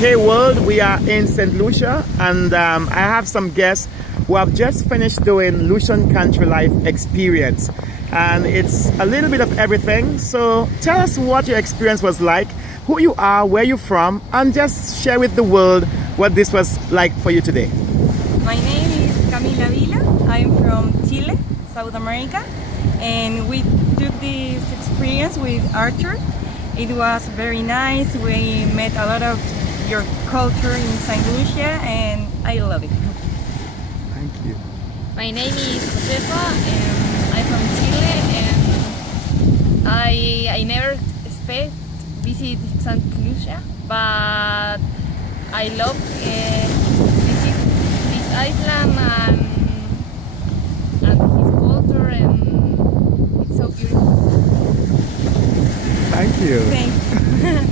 Hey world, we are in St Lucia, and I have some guests who have just finished doing Lushan Country Life experience, and it's a little bit of everything. So tell us what your experience was like, who you are, where you're from, and just share with the world what this was like for you today. My name is Camila Vila. I'm from Chile, South America, and we took this experience with Arthur. It was very nice. We met a lot of your culture in St. Lucia, and I love it. Thank you. My name is Josefa, and I'm from Chile, and I never expect visit St. Lucia, but I love visit this island and his culture, and it's so beautiful. Thank you. Thank you.